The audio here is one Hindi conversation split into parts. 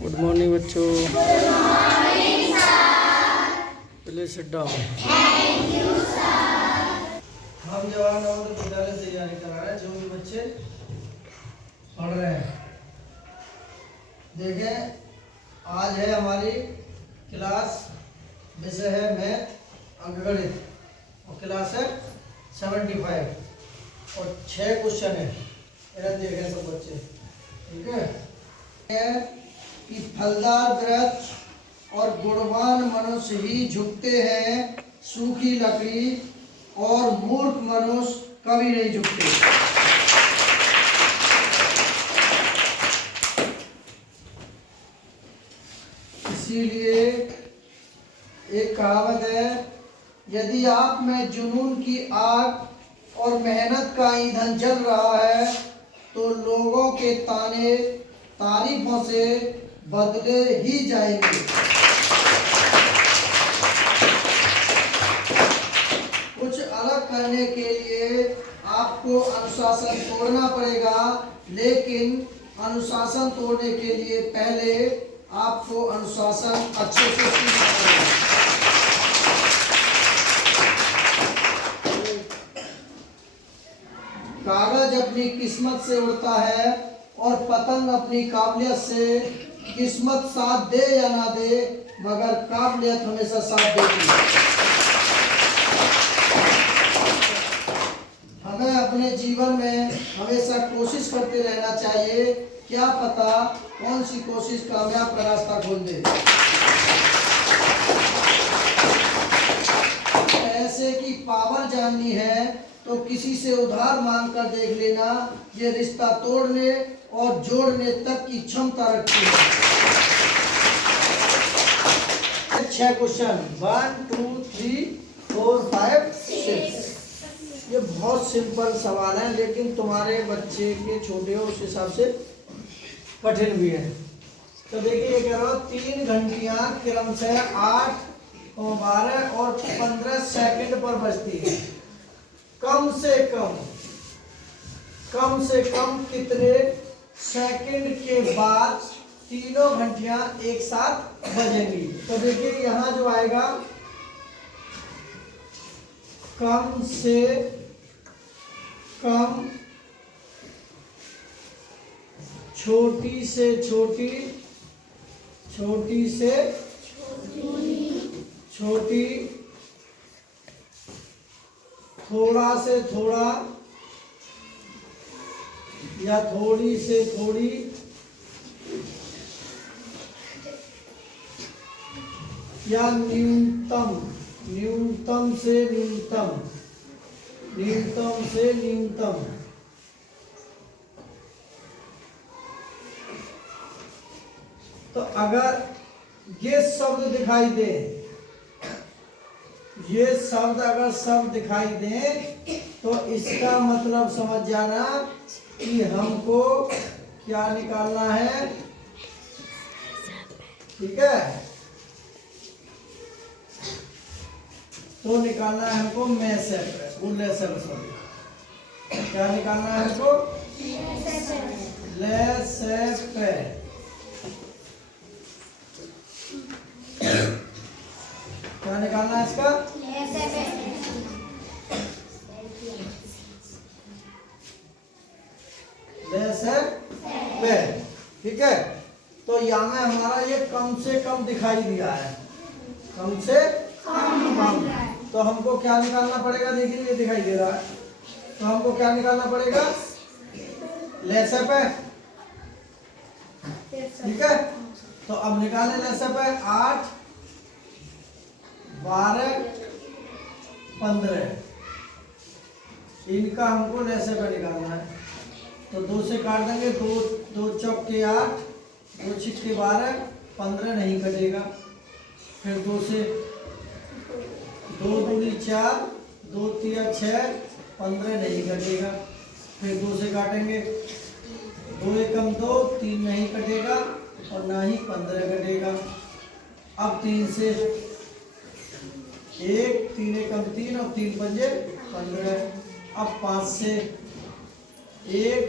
गुड मॉर्निंग बच्चों। Please sit down. हम जवाहर नवोदय विद्यालय से तैयारी करा रहे हैं, जो भी बच्चे पढ़ रहे हैं। देखें, आज है हमारी क्लास, विषय है मैथ अंकगणित, और क्लास है 75 और 6 क्वेश्चन है। इधर देखें सब बच्चे, ठीक है। कि फलदार वृक्ष और गुणवान मनुष्य ही झुकते हैं, सूखी लकड़ी और मूर्ख मनुष्य कभी नहीं झुकते। इसीलिए एक कहावत है, यदि आप में जुनून की आग और मेहनत का ईंधन जल रहा है तो लोगों के ताने तारीफों से बदले ही जाएंगे। कुछ अलग करने के लिए आपको अनुशासन तोड़ना पड़ेगा, लेकिन अनुशासन तोड़ने के लिए पहले आपको अनुशासन अच्छे से सीखना पड़ेगा। कागज अपनी किस्मत से उड़ता है और पतंग अपनी काबिलियत से। किस्मत साथ दे या ना दे, मगर काबिलियत हमेशा साथ देती है। हमें अपने जीवन में हमेशा कोशिश करते रहना चाहिए, क्या पता कौन सी कोशिश कामयाब का रास्ता खोल दे। पैसे की पावर जाननी है तो किसी से उधार मांग कर देख लेना, ये रिश्ता तोड़ने और जोड़ने तक की क्षमता रखती है। 6 क्वेश्चन 1 2 3 4 5 6। ये बहुत सिंपल सवाल है, लेकिन तुम्हारे बच्चे के छोटे हो उस हिसाब से कठिन भी है। तो देखिए, ये कह रहा हूँ 3 घंटियां क्रमशः 8 12 और 15 सेकंड पर बजती है। कम से कम कितने सेकंड के बाद तीनों घंटियां एक साथ बजेंगी? तो देखिए, यहां जो आएगा कम से कम, छोटी से छोटी, छोटी से छोटी, थोड़ा से थोड़ा या थोड़ी से थोड़ी, या न्यूनतम, न्यूनतम से न्यूनतम, न्यूनतम से न्यूनतम। तो अगर ये शब्द दिखाई दे, ये शब्द अगर शब्द दिखाई दे, तो इसका मतलब समझ जाना कि हमको क्या निकालना है, ठीक है। तो निकालना है हमको क्या निकालना है हमको? लेसेपे। क्या निकालना है इसका? लेसेपे, ठीक है। तो यहाँ में हमारा ये कम से कम दिखाई दिया है, कम से कम। तो हमको क्या निकालना पड़ेगा? देखिए, ये दिखाई दे रहा है, तो हमको क्या निकालना पड़ेगा? लेसेपे, ठीक है। तो अब निकालें लेसेपे। 8 12 15, इनका हमको लेसेपे निकालना है। तो 2 से काट देंगे, 2 चौके 8, 2 छिक्के 12, 15 नहीं कटेगा। फिर 2 से 2 दूनी 4, 2 तिया 6, 15 नहीं कटेगा। फिर 2 से काटेंगे, 2 एकम 2, 3 नहीं कटेगा और ना ही 15 कटेगा। अब 3 से 1, 3 एकम 3 और 3 पंजे 15। अब 5 से 1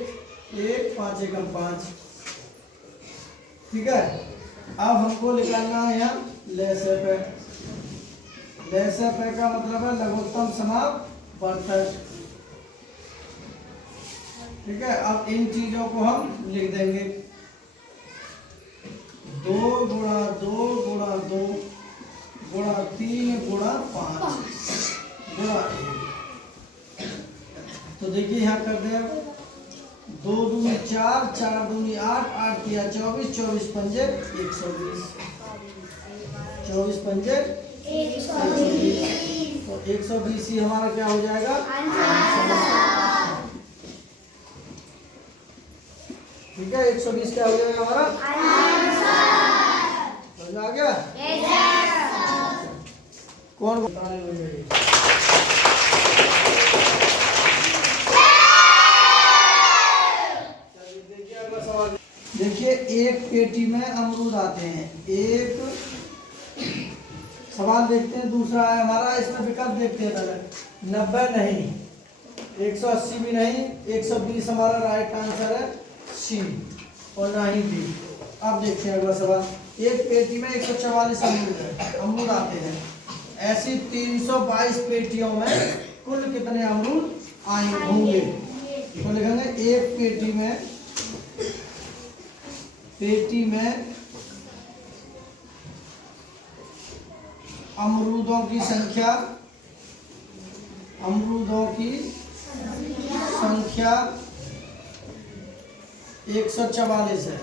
1 5 एकम 5, ठीक है। अब हमको निकालना है यहाँ लसप। लसप का मतलब है लघुत्तम समापवर्तक। ठीक है, अब इन चीजों को हम लिख देंगे 2 गुणा 2 गुणा 2 गुणा 3 गुणा 5 गुणा 1। तो देखिए यहाँ कर दें 2 दूनी 4, 4 दूनी 8, 8 तिया 24, 24 पंजे 120, 24 पंजे 120। तो 120 ही हमारा क्या हो जाएगा? ठीक है, 120 क्या हो जाएगा हमारा? समझ आ गया? कौन बताने हो जाएगी? देखिए एक पेटी में अमरूद आते हैं। एक सवाल देखते हैं, दूसरा है हमारा, इसमें विकल्प देखते हैं पहले। 90 नहीं, 180 भी नहीं, 120 हमारा राइट आंसर है सी, और ना ही बी। अब देखते हैं अगला सवाल। एक पेटी में 144 अमरूद आते हैं। ऐसी 322 पेटियों में कुल कितने अमरूद आए होंगे? तो लिखेंगे एक पेटी में अमरूदों की संख्या 144 है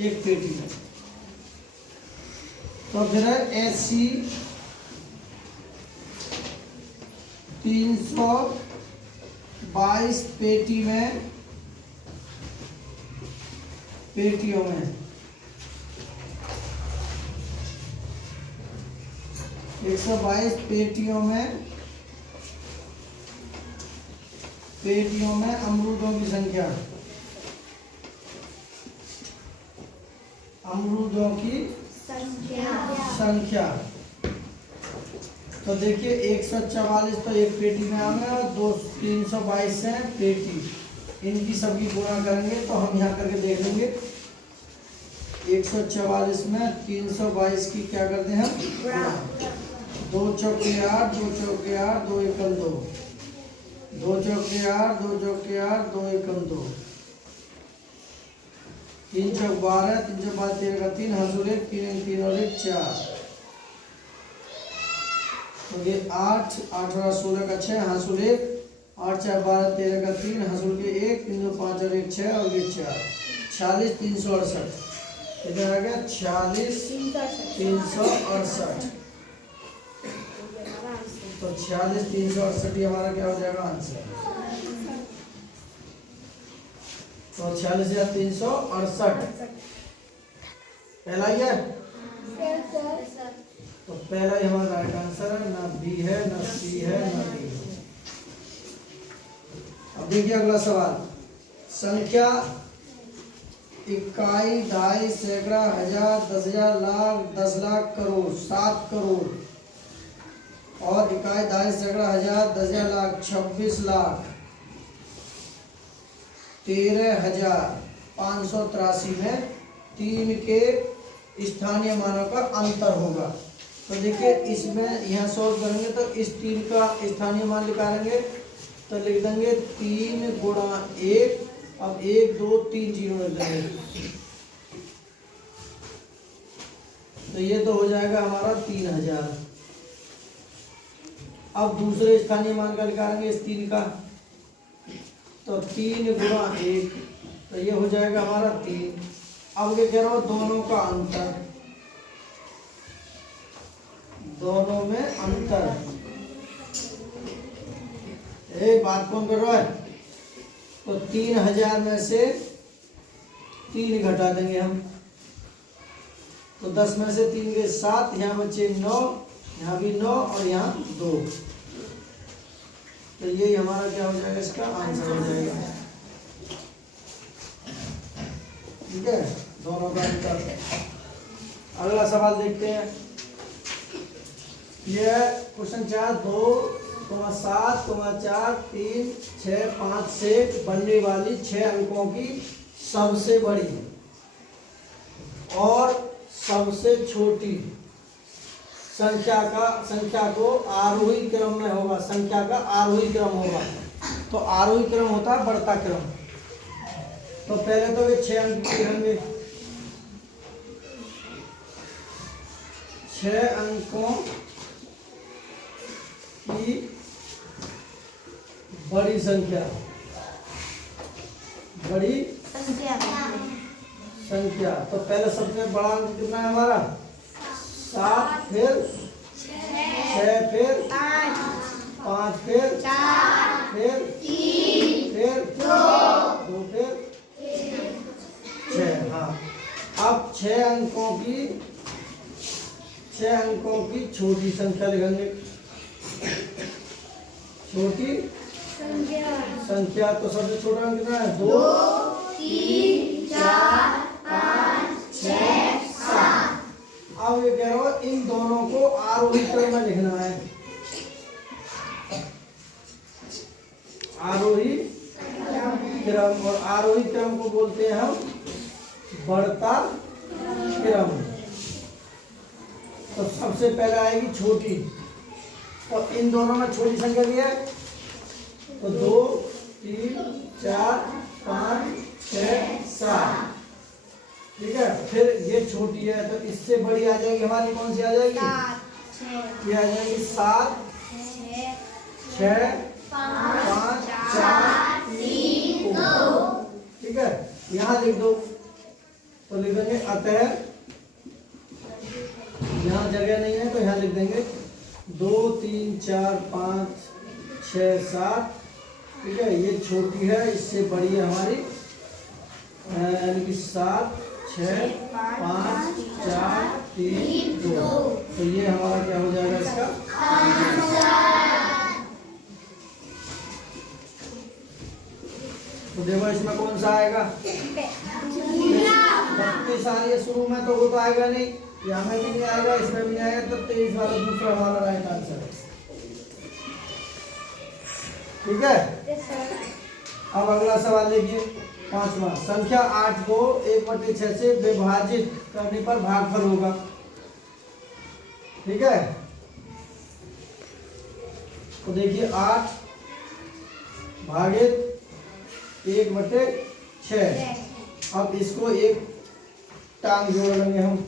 एक पेटी में। तो फिर ऐसी 322 पेटियों में 122 पेटियों में अमरूदों की संख्या। तो देखिए 144 तो एक पेटी में आ गए, और 322 है पेटी, इनकी सबकी गुणा करेंगे तो हम यहाँ करके देख लेंगे। 144 में 322 की क्या करते हैं हम? 2 चौके 8, 2 चौके 8, 2 एकम 2, 2 चौके 8, 2 चौके 8, 2 एकम 2, 3 चौक 12, 3 चौक 12 13 का 3, हंसुल 1, 3 3 और 1 4। तो ये 8 8 और 16 का 6, हंसुल 1, 8 4 12 13 का 3, हंसुल के 1, 3 5 और 1 6 और ये 4, 46 368। इधर आ गया 46 368। तो 46 368 ये हमारा क्या हो जाएगा आंसर? तो 46,368 पहला ही है। तो पहला ही हमारा राइट आंसर है, ना बी है, ना सी है, ना डी है। अब देखिए अगला सवाल। संख्या इकाई, दहाई, सैकड़ा, हजार, 10,000, लाख, 10 लाख, करोड़, 7 करोड़, और इकाई, दहाई, सैकड़ा, हजार, 10,000, लाख, 26 लाख 13,583 में 3 के स्थानीय मानों का अंतर होगा। तो देखिए इसमें यहाँ सॉल्व करेंगे तो इस 3 का स्थानीय मान निकालेंगे तो लिख देंगे 3 गुणा 1। अब 1 2 3 जीरो लिख देंगे, तो ये तो हो जाएगा हमारा 3,000। अब दूसरे स्थानीय मान का निकालेंगे इस 3 का, तो 3 गुणा 1, तो ये हो जाएगा हमारा 3। अब ये कह रहा हूँ दोनों का अंतर, दोनों में अंतर। बात कौन कर रहा है? तो 3,000 में से 3 घटा देंगे हम, तो 10 में से 3 के 7, यहाँ बचे 9, यहाँ भी 9 और यहाँ 2। तो ये हमारा क्या हो जाएगा? इसका आंसर हो जाएगा। ठीक है, दोनों का अंतर। अगला सवाल देखते हैं। यह क्वेश्चन 4 2,7, 4 3 6 5 से बनने वाली 6 अंकों की सबसे बड़ी और सबसे छोटी संख्या को आरोही क्रम में होगा, संख्या का आरोही क्रम होगा। तो आरोही क्रम होता है बढ़ता क्रम। तो पहले तो ये 6 अंक के होंगे, 6 अंकों की बड़ी संख्या, बड़ी संख्या। तो पहले सबसे बड़ा अंक कितना है हमारा? 7, फिर 6, फिर 5, फिर 4, फिर 3, फिर 2, फिर 6। हाँ, अब 6 अंकों की छोटी संख्या लिखेंगे। छोटी संख्या तो सबसे छोटा अंक कितना है? 2, 3, 4, 5, 6, 7। अब ये कह रहा हूँ इन दोनों को आरोही क्रम में लिखना है। आरोही क्रम, और आरोही क्रम को बोलते हैं हम बढ़ता क्रम। तो सबसे पहले आएगी छोटी, तो इन दोनों में छोटी संख्या क्या है? तो 2, 3, 4, 5, 6, 7। ठीक है, फिर ये छोटी है तो इससे बड़ी आ जाएगी हमारी, कौन सी आ जाएगी? ये आ जाएगी 7, 6, 5, 4, 3, 2। ठीक है, यहाँ लिख दो। तो लिख देंगे अतः, यहाँ जगह नहीं है तो यहाँ लिख देंगे 2, 3, 4, 5, 6, 7। ठीक है, ये छोटी है, इससे बड़ी है हमारी, यानी कि 7, 6, 5, 4, 3, 2। तो ये हमारा क्या हो जाएगा इसका? तो देखो इसमें कौन सा आएगा? 32 आ रही है शुरू में, तो वो तो आएगा नहीं, यहाँ में भी नहीं आएगा, इसमें भी नहीं आएगा। तो 23 वाला दूसरा हमारा राइट आंसर है। ठीक है, अब अगला सवाल देखिए, 5वां। संख्या 8 को 1/6 से विभाजित करने पर भागफल होगा। ठीक है, तो देखिए 8 भागित 1/6। अब इसको एक टांग जोड़ लेंगे हम,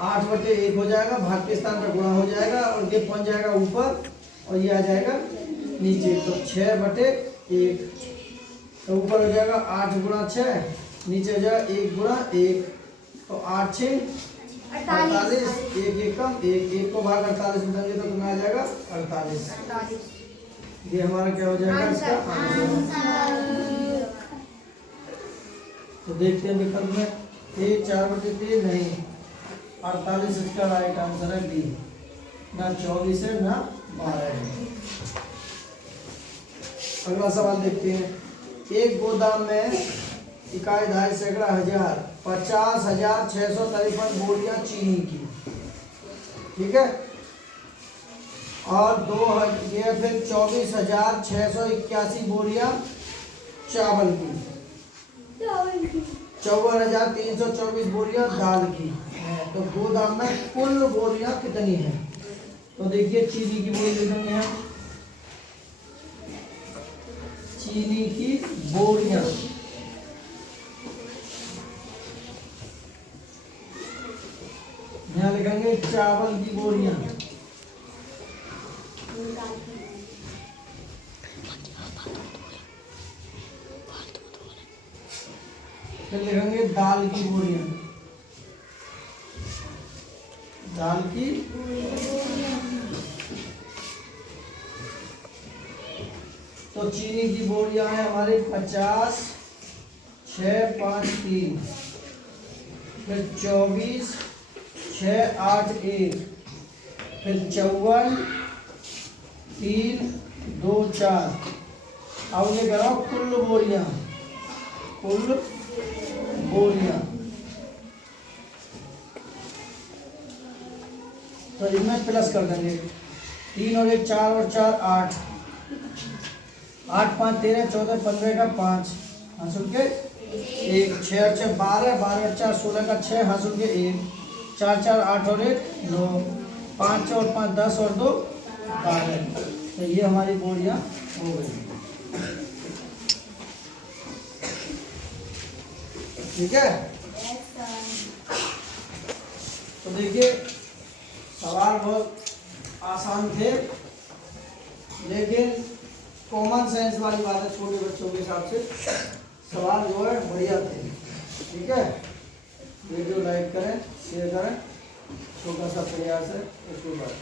8/1 हो जाएगा, भाग के स्थान पर गुणा हो जाएगा, और ये पहुंच जाएगा ऊपर और ये आ जाएगा नीचे। तो 6/1, तो ऊपर हो जाएगा 8 गुणा 6, नीचे हो जाएगा 1 गुणा 1। तो 8 6 48, 1 1 कम 1 को भाग 48 में देंगे तो कितना आ जाएगा? 48। ये हमारा क्या हो जाएगा इसका आंसर। तो देखते हैं विकल्प में, A 4/3 नहीं, 48 इसका राइट आंसर है डी। ना 24 है ना 12 है। अगला सवाल देखते हैं, एक गोदाम में इकाई 2.5 सैकड़ा हजार 50,653 बोरियां चीनी की। ठीक है, और फिर 24,681 बोरियां चावल की, 54,324 बोरियां दाल की है। तो गोदाम में कुल बोरियां कितनी हैं? तो देखिए चीनी की बोरी कितनी है? चीनी की बोरियां, यहाँ लिखेंगे चावल की बोरियां, फिर लिखेंगे दाल की बोरियां, दाल की तो चीनी की बोरियां है हमारे 50, 6, 5, 3, फिर 24, 6, 8, 1, फिर 54, 3, 2, 4। अब ये करो कुल बोरियां, कुल बोरियां। तो इनमें प्लस कर देंगे, 3 और 1 4 और 4 8, 8 5 13 14 15 का 5, हाँ सुन के एक 6 और 6 12, 12 और 4 16 का 6 हाथ उनके 1 4 4 8 और 1 9 5 और 5 10 और 2 12। तो ये हमारी बोरियां हो गई। ठीक है। तो देखिए सवाल बहुत आसान थे, लेकिन कॉमन सेंस वाली बात है, छोटे बच्चों के हिसाब से सवाल जो है बढ़िया थे। ठीक है, वीडियो लाइक करें, शेयर करें, छोटा सा प्रयास है, इसके बाद